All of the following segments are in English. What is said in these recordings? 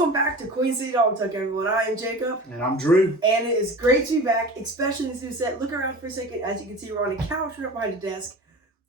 Welcome back to Queen City Dog Talk, everyone. I am Jacob. And I'm Drew. And it is great to be back, especially in this new set. Look around for a second. As you can see, we're on a couch right behind the desk.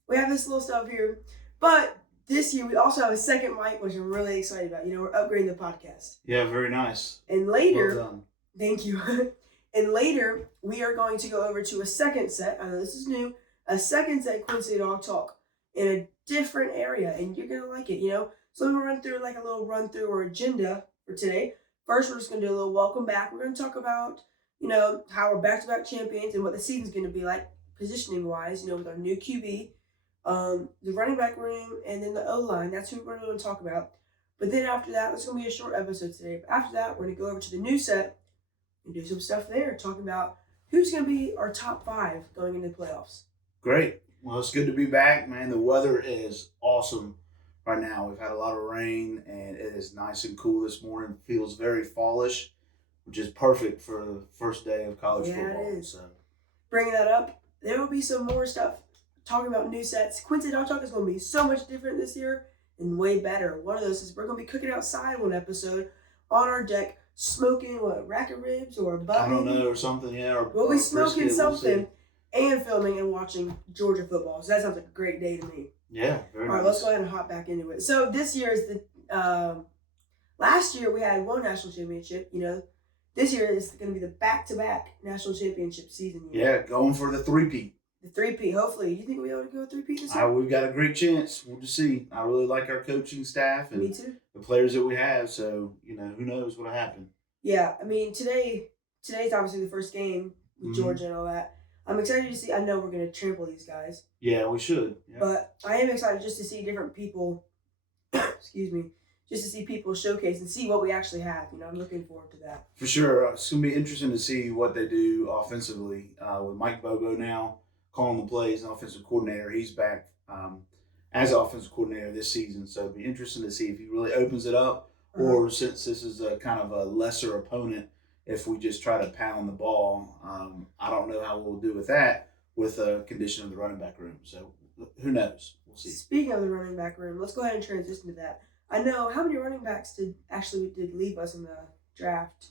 We have this little stuff here. But this year, we also have a second mic, which I'm really excited about. You know, we're upgrading the podcast. Yeah, very nice. And later, well done. Thank you. And later, we are going to go over to a second set. I know this is new. A second set Queen City Dog Talk in a different area. And you're going to like it, you know. So I'm going to run through like a little run through or agenda for today. First, we're just going to do a little welcome back. We're going to talk about, you know, how we're back-to-back champions and what the season's going to be like positioning-wise, you know, with our new QB, the running back room, and then the O-line. That's who we're going to talk about. But then after that, it's going to be a short episode today. But after that, we're going to go over to the new set and do some stuff there, talking about who's going to be our top 5 going into the playoffs. Great. Well, it's good to be back, man. The weather is awesome. Right now, we've had a lot of rain, and it is nice and cool this morning. Feels very fallish, which is perfect for the first day of college football. It is. So, bringing that up, there will be some more stuff talking about new sets. Queen City Dog Talk is going to be so much different this year and way better. One of those is we're going to be cooking outside one episode on our deck, smoking a rack of ribs or a butt. I don't know, or something, yeah. Or, we'll be smoking brisket, something and filming and watching Georgia football. So that sounds like a great day to me. Yeah, very nice. All right, let's go ahead and hop back into it. So this year is the last year we had one national championship. You know, this year is going to be the back-to-back national championship season. Yeah, going for the three-peat. The three-peat, hopefully. You think we'll be able to go three-peat this year? We've got a great chance. We'll just see. I really like our coaching staff and Me too. The players that we have. So, you know, who knows what'll happen. Yeah, I mean, today's obviously the first game with Georgia and all that. I'm excited to see. I know we're going to trample these guys. Yeah, we should. Yeah. But I am excited just to see different people, excuse me, just to see people showcase and see what we actually have. You know, I'm looking forward to that. For sure. It's going to be interesting to see what they do offensively with Mike Bobo now calling the plays and offensive coordinator. He's back as offensive coordinator this season. So it'll be interesting to see if he really opens it up or since this is a kind of a lesser opponent, if we just try to pound the ball. I don't know how we'll do with that with the condition of the running back room. So who knows? We'll see. Speaking of the running back room, let's go ahead and transition to that. I know how many running backs did leave us in the draft?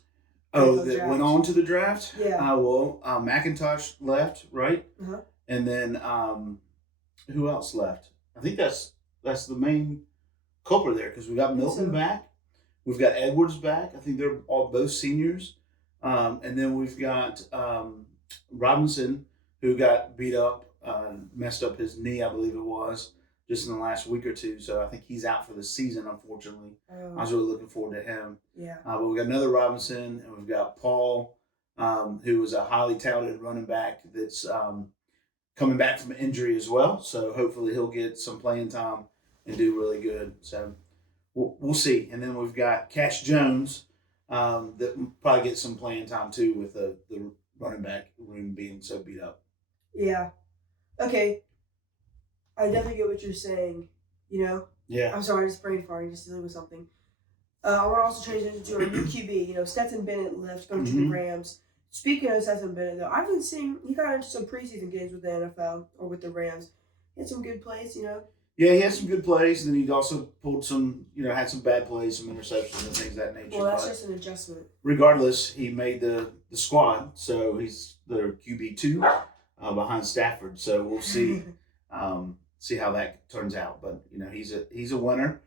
That went on to the draft? Yeah. McIntosh left, right? Uh-huh. And then who else left? I think that's the main culprit there because we got Milton back. We've got Edwards back. I think they're both seniors. And then we've got Robinson, who got beat up, messed up his knee, I believe it was, just in the last week or two. So I think he's out for the season, unfortunately. I was really looking forward to him. Yeah. But we've got another Robinson, and we've got Paul, who was a highly touted running back that's coming back from injury as well. So hopefully he'll get some playing time and do really good. So we'll see. And then we've got Cash Jones that will probably get some playing time too with the running back room being so beat up. Yeah. Okay. I definitely get what you're saying, you know? Yeah. I'm sorry, I just brain farting, just dealing with something. I want to also transition to our new QB. You know, Stetson Bennett left, going to the Rams. Speaking of Stetson Bennett, though, I've been seeing he got into some preseason games with the NFL or with the Rams. He had some good plays, you know? Yeah, he had some good plays, and then he also pulled some, you know, had some bad plays, some interceptions and things of that nature. Well, that's just an adjustment. Regardless, he made the squad, so he's the QB2 behind Stafford. So we'll see see how that turns out. But you know, he's a winner.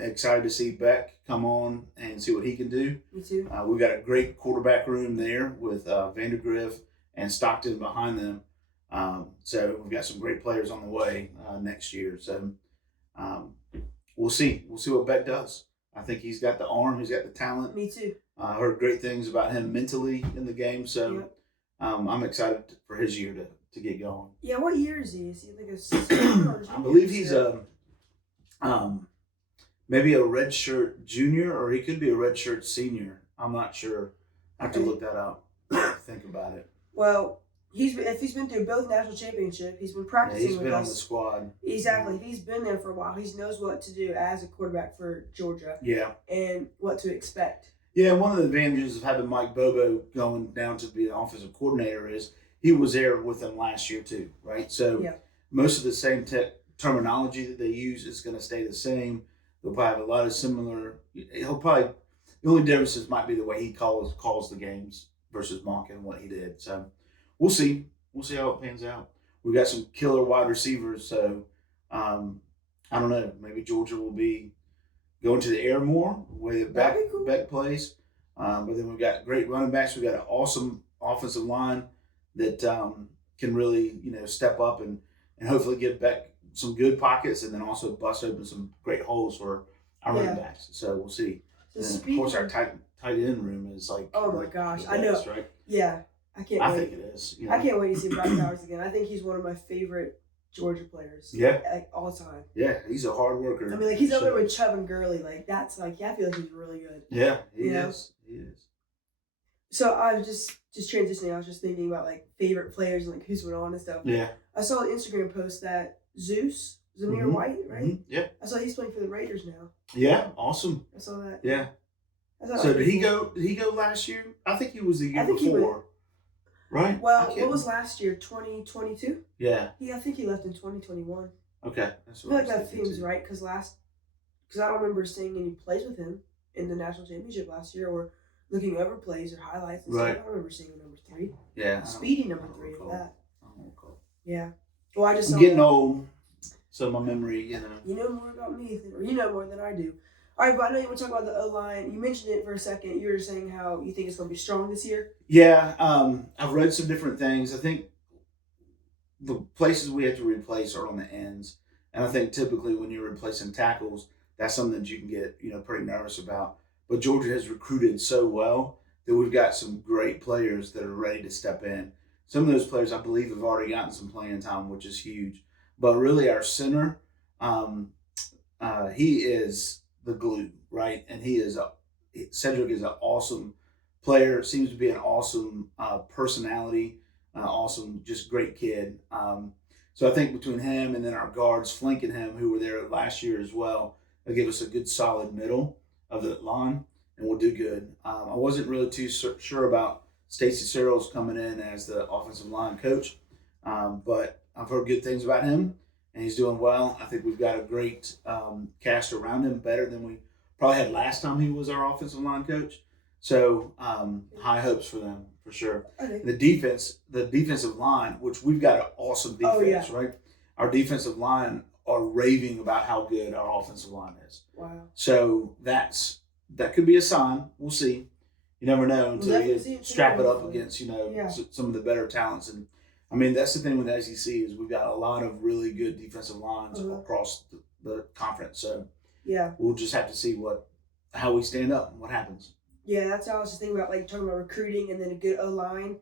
Excited to see Beck come on and see what he can do. Me too. We've got a great quarterback room there with Vandergriff and Stockton behind them. So we've got some great players on the way next year. So we'll see. We'll see what Beck does. I think he's got the arm. He's got the talent. Me too. I heard great things about him mentally in the game. So I'm excited for his year to get going. Yeah, what year is he? Is he like a I believe he's maybe a redshirt junior, or he could be a redshirt senior. I'm not sure. I have to look that up. Think about it. Well, if he's been through both national championships, he's been practicing with us. He's been on the squad. Exactly. He's been there for a while. He knows what to do as a quarterback for Georgia. Yeah. And what to expect. Yeah, one of the advantages of having Mike Bobo going down to be an offensive coordinator is he was there with them last year too, right? So most of the same terminology that they use is going to stay the same. They'll probably have a lot of similar. He'll probably The only differences might be the way he calls the games versus Monk and what he did. So we'll see. We'll see how it pans out. We've got some killer wide receivers, so I don't know. Maybe Georgia will be going to the air more, way that Beck plays. But then we've got great running backs. We've got an awesome offensive line that can really, step up and hopefully give Beck some good pockets and then also bust open some great holes for our running backs. So we'll see. So and of course, our tight end room is like, oh my gosh, I know, right? Yeah, I can't wait. I think it is. I can't wait to see Brock Bowers again. I think he's one of my favorite Georgia players. Yeah. Like all time. Yeah, he's a hard worker. I mean, like he's up there with Chubb and Gurley. Like that's like, I feel like he's really good. Yeah, he is. He is. So I was just transitioning. I was just thinking about like favorite players and like who's went on and stuff. Yeah. I saw an Instagram post that Zamir White, right? Mm-hmm. Yeah. I saw he's playing for the Raiders now. Yeah, awesome. I saw that. Yeah. So did he go? Did he go last year? I think he was the year before. Right. Well, what was last year? 2022. Yeah. I think he left in 2021. Okay, that's what I feel like that seems right because I don't remember seeing any plays with him in the national championship last year or looking over plays or highlights and stuff. I don't remember seeing him number 3. Yeah. Speedy number 3 of that. I don't recall. Yeah. Well, I'm getting old, so my memory, You know more about me, or you know more than I do. All right, but I know you want to talk about the O-line. You mentioned it for a second. You were saying how you think it's going to be strong this year. Yeah, I've read some different things. I think the places we have to replace are on the ends. And I think typically when you're replacing tackles, that's something that you can get, pretty nervous about. But Georgia has recruited so well that we've got some great players that are ready to step in. Some of those players, I believe, have already gotten some playing time, which is huge. But really our center, he is the glue, right? And Cedric is an awesome player, seems to be an awesome personality, awesome, just great kid. So I think between him and then our guards flanking him, who were there last year as well, they'll give us a good solid middle of the line, and we'll do good. I wasn't really too sure about Stacey Searles coming in as the offensive line coach, but I've heard good things about him, and he's doing well. I think we've got a great cast around him, better than we probably had last time he was our offensive line coach. So high hopes for them, for sure. Okay. The defensive line, which we've got an awesome defense, right? Our defensive line are raving about how good our offensive line is. Wow. So that could be a sign. We'll see. You never know until you strap it up against, some of the better talents. And I mean, that's the thing with the SEC is we've got a lot of really good defensive lines across the conference. So we'll just have to see how we stand up and what happens. Yeah, that's how I was just thinking about, like, talking about recruiting and then a good O-line.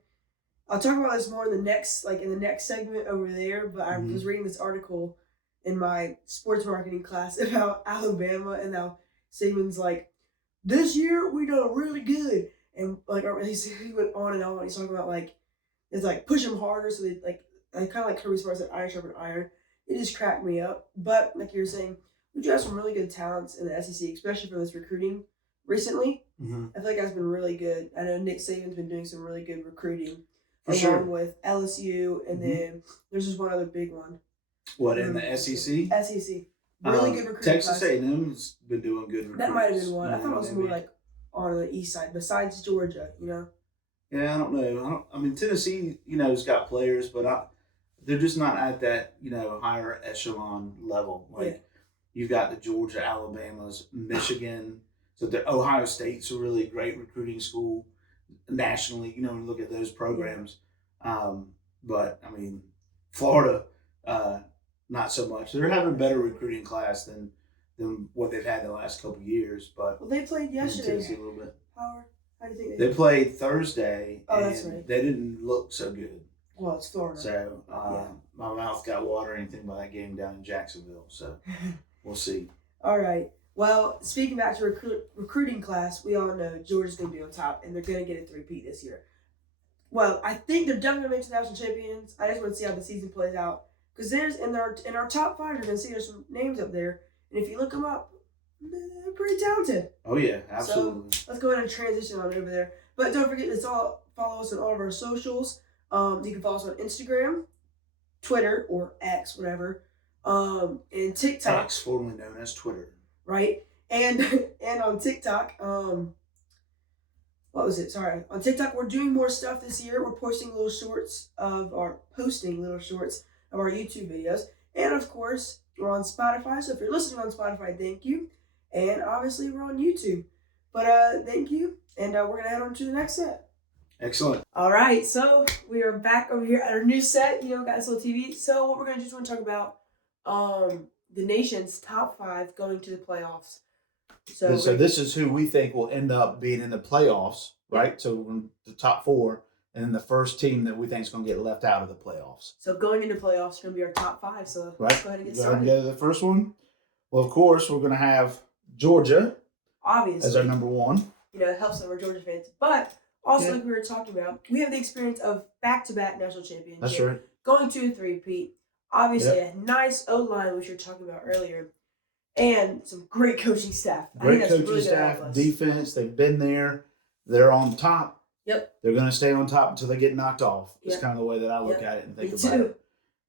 I'll talk about this more in the next segment over there, but I was reading this article in my sports marketing class about Alabama and how Saban's like, this year we done really good. And, like, he went on and on. He's talking about, like, it's like push them harder so they, like, kind of like Kirby Smart said, iron sharpen iron. It just cracked me up. But, like you were saying, we do have some really good talents in the SEC, especially for this recruiting recently. I feel like that's been really good. I know Nick Saban's been doing some really good recruiting along with LSU, and then there's just one other big one. What, in the SEC? SEC. Really good recruiting. Texas A&M's been doing good recruiting. That might have been one. I thought it was more like on the east side, besides Georgia, Yeah, I don't know. I mean, Tennessee, has got players, but they're just not at that, higher echelon level. Like, you've got the Georgia, Alabamas, Michigan. So the Ohio State's a really great recruiting school nationally. Look at those programs. But I mean, Florida, not so much. They're having a better recruiting class than what they've had the last couple of years. But they played yesterday. Tennessee a little bit. How do you think they played Thursday? Oh, that's right. They didn't look so good. Well, it's Florida. So my mouth got watering thinking about that game down in Jacksonville. So we'll see. All right. Well, speaking back to recruiting class, we all know Georgia's going to be on top, and they're going to get a 3-peat this year. Well, I think they're definitely going to make the national champions. I just want to see how the season plays out. Because in our top 5, you're going to see there's some names up there. And if you look them up, they're pretty talented. Oh, yeah, absolutely. So let's go ahead and transition on over there. But don't forget to follow us on all of our socials. You can follow us on Instagram, Twitter, or X, whatever, and TikTok. X, formerly known as Twitter. Right? And on TikTok, what was it? Sorry. On TikTok, we're doing more stuff this year. We're posting little shorts of our YouTube videos. And of course, we're on Spotify. So if you're listening on Spotify, thank you. And obviously we're on YouTube. But thank you. And we're gonna head on to the next set. Excellent. All right, so we are back over here at our new set. Got this little TV. So what we're gonna do is we're gonna talk about the nation's top 5 going to the playoffs. So this is who we think will end up being in the playoffs, right? Yeah. So the top 4, and then the first team that we think is going to get left out of the playoffs. So going into playoffs is going to be our top 5. So let's go ahead and get started. Go to the first one. Well, of course, we're going to have Georgia, obviously, as our number 1. It helps that we're Georgia fans, but also like we were talking about, we have the experience of back-to-back national championships. That's right. Going to a 3-peat. Obviously, a nice O-line, which you were talking about earlier. And some great coaching staff. Great coaching staff, defense. They've been there. They're on top. Yep. They're going to stay on top until they get knocked off. It's kind of the way that I look at it and think about it.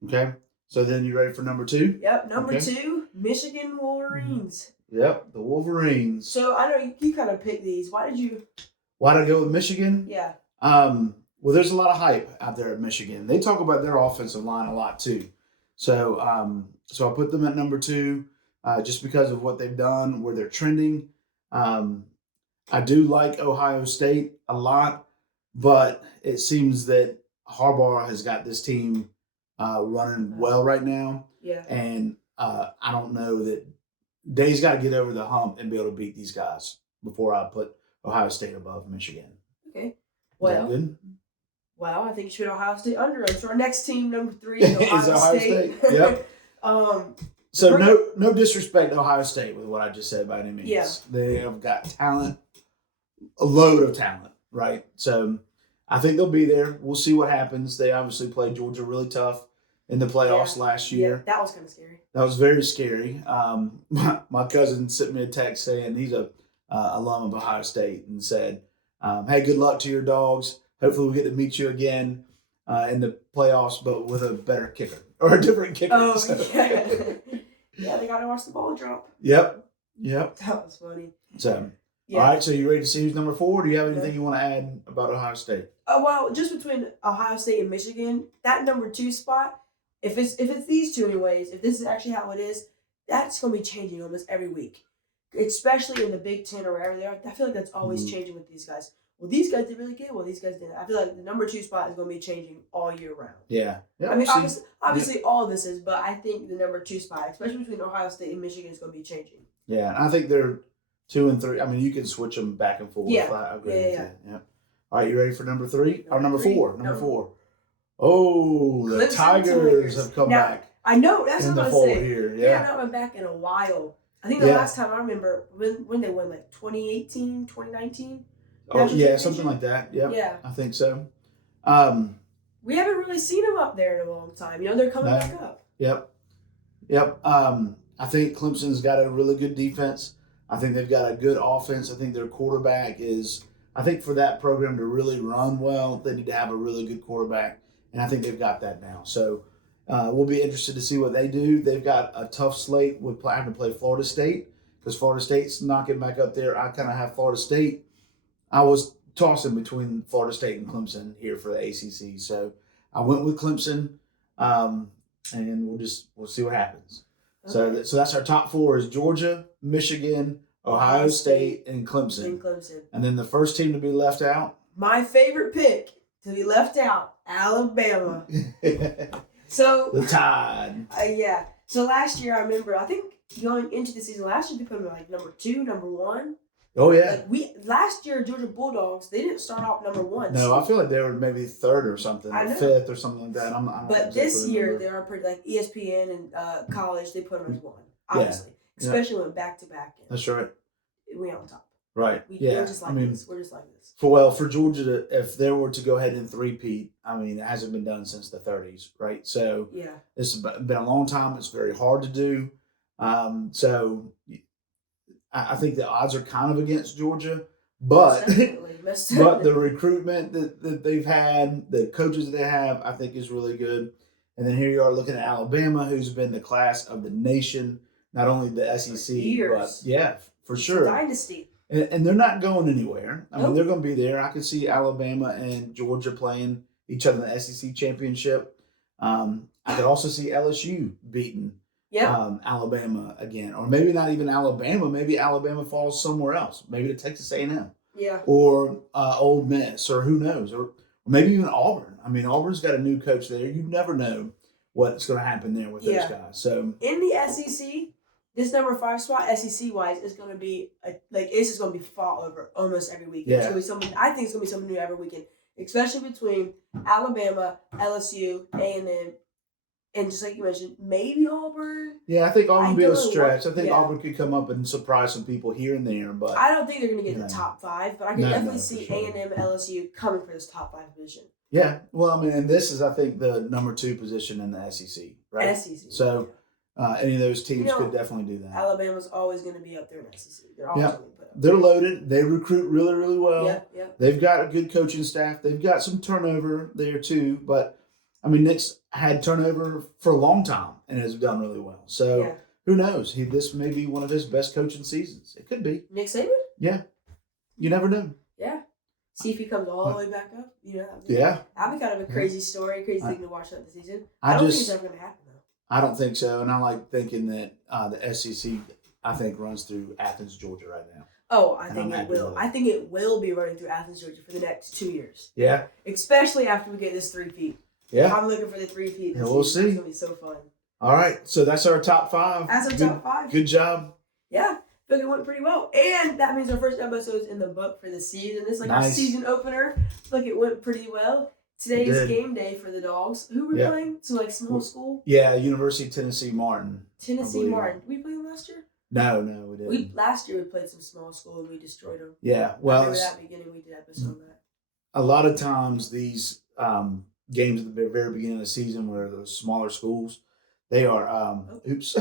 Okay. So then you ready for number 2? Yep. Number 2, Michigan Wolverines. Yep. The Wolverines. So I know you kind of picked these. Why did I go with Michigan? Yeah. Well, there's a lot of hype out there at Michigan. They talk about their offensive line a lot too. So, I put them at number 2. Just because of what they've done, where they're trending. I do like Ohio State a lot, but it seems that Harbaugh has got this team running well right now. Yeah. And I don't know that Day's got to get over the hump and be able to beat these guys before I put Ohio State above Michigan. Okay. Well, good? Well, I think you should Ohio State under them. So our next team, number 3, is Ohio State. Yep. So no disrespect to Ohio State with what I just said by any means. Yeah. They have got talent, a load of talent, right? So I think they'll be there. We'll see what happens. They obviously played Georgia really tough in the playoffs last year. Yeah, that was kind of scary. That was very scary. My cousin sent me a text saying he's a alum of Ohio State and said, hey, good luck to your Dogs. Hopefully we get to meet you again in the playoffs, but with a better kicker or a different kicker. Oh, yeah. Yeah, they got to watch the ball drop. Yep. That was funny. So, all right, so you ready to see who's number 4? Do you have anything you want to add about Ohio State? Well, just between Ohio State and Michigan, that number 2 spot, if it's these two anyways, if this is actually how it is, that's going to be changing almost every week, especially in the Big Ten or wherever they are. I feel like that's always changing with these guys. Well, these guys did really good. Well, these guys didn't. I feel like the number 2 spot is going to be changing all year round. Yeah. I mean, obviously all of this is, but I think the number 2 spot, especially between Ohio State and Michigan, is going to be changing. Yeah, and I think they're 2 and 3. I mean, you can switch them back and forth. Yeah. I agree with you. Yeah. All right, you ready for number 3? Or number 3. 4? Number 4. Oh, the Tigers have come back. I know. That's what I was saying. Here. Yeah. They have not been back in a while. I think the last time I remember, when they won, like 2018, 2019. Oh, yeah, something like that. Yep. Yeah. I think so. We haven't really seen them up there in a long time. They're coming back up. Yep. I think Clemson's got a really good defense. I think they've got a good offense. I think their quarterback I think for that program to really run well, they need to have a really good quarterback. And I think they've got that now. So we'll be interested to see what they do. They've got a tough slate with having to play Florida State because Florida State's not getting back up there. I kind of have Florida State. I was tossing between Florida State and Clemson here for the ACC. So I went with Clemson, and we'll see what happens. Okay. So that's our top 4 is Georgia, Michigan, Ohio State, and Clemson. And then the first team to be left out? My favorite pick to be left out, Alabama. So the Tide. Yeah. So last year, I remember, I think going into the season last year, they put them like number 2, number 1. Oh, yeah. Last year, Georgia Bulldogs, they didn't start off number 1. No, I feel like they were maybe 3rd or something, or 5th or something like that. But this year, they are pretty, like ESPN and college, they put them as 1, obviously. Yeah. Especially when back-to-back. That's right. We on top. Right. We're just like this. We're just like this. For Georgia, if they were to go ahead and 3-peat, I mean, it hasn't been done since the 30s, right? So it's been a long time. It's very hard to do. So I think the odds are kind of against Georgia, but but the recruitment that they've had, the coaches that they have, I think is really good. And then here you are looking at Alabama, who's been the class of the nation, not only the SEC, but for sure. Dynasty. and they're not going anywhere. I mean, Nope. they're going to be there. I could see Alabama and Georgia playing each other in the SEC championship. I could also see LSU beating Alabama again, or maybe not even Alabama. Maybe Alabama falls somewhere else. Maybe to Texas A&M, or Ole Miss, or who knows, or maybe even Auburn. I mean, Auburn's got a new coach there. You never know what's going to happen there with those guys. So in the SEC, this number 5 spot, SEC wise, is going to be this is going to be fought over almost every weekend. Yeah. It's going to be something. I think it's going to be something new every weekend, especially between Alabama, LSU, A&M, and just like you mentioned, maybe Auburn. Yeah, I think Auburn will be a stretch. I think yeah. Auburn could come up and surprise some people here and there, but I don't think they're going to get the top 5, but I can definitely see for sure. A&M, LSU coming for this top 5 position. Yeah, well, I mean, and this is, I think, the number 2 position in the SEC, right? SEC. So any of those teams could definitely do that. Alabama's always going to be up there in the SEC. They're always going to put up. They're loaded. They recruit really, really well. Yeah. They've got a good coaching staff. They've got some turnover there too, but I mean, Nick's had turnover for a long time and has done really well. So who knows? This may be one of his best coaching seasons. It could be. Nick Saban? Yeah. You never know. Yeah. See if he comes all the way back up. That'd be kind of a crazy story, crazy thing to watch out the season. I don't think it's ever going to happen, though. I don't think so, and I like thinking that the SEC, I think, runs through Athens, Georgia right now. Oh, I think it will. I think it will be running through Athens, Georgia for the next 2 years. Yeah. Especially after we get this 3-peat. Yeah. I'm looking for the 3-peat. Yeah, we'll see. It's going to be so fun. All right, so that's our top 5. That's our top 5. Good job. Yeah. I feel like it went pretty well. And that means our first episode is in the book for the season. This is our season opener. I feel like it went pretty well. Today's game day for the Dogs. Who were we playing? So, small school? Yeah, University of Tennessee Martin. Tennessee Martin. Did we play them last year? No, we didn't. Last year we played some small school and we destroyed them. Yeah, well. I remember that beginning we did episode on that. A lot of times these games at the very beginning of the season where those smaller schools, they are, oops,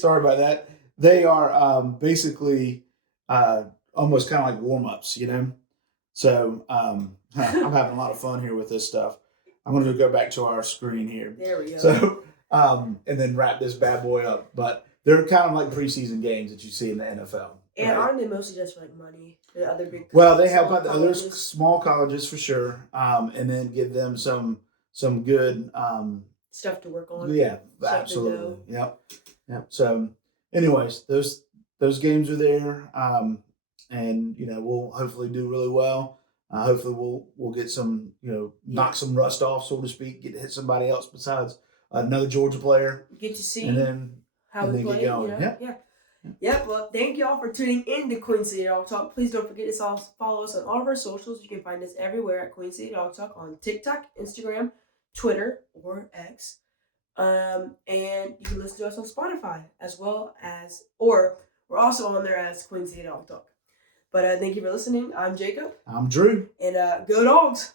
sorry about that. They are basically almost kind of like warm-ups, So I'm having a lot of fun here with this stuff. I'm going to go back to our screen here. There we go. So, and then wrap this bad boy up. But they're kind of like preseason games that you see in the NFL. And aren't they mostly just for money? The other big well, they help out the other small colleges for sure, and then give them some good stuff to work on. Yeah, absolutely. Yep. So, anyways, those games are there, and we'll hopefully do really well. Hopefully, we'll get some knock some rust off, so to speak. Get to hit somebody else besides another Georgia player. Get to see and then how we play. Get going. Yep. Well, thank y'all for tuning in to Queen City Dog Talk. Please don't forget to follow us on all of our socials. You can find us everywhere at Queen City Dog Talk on TikTok, Instagram, Twitter, or X. And you can listen to us on Spotify as well as, or we're also on there as Queen City Dog Talk. But thank you for listening. I'm Jacob. I'm Drew. And go Dogs!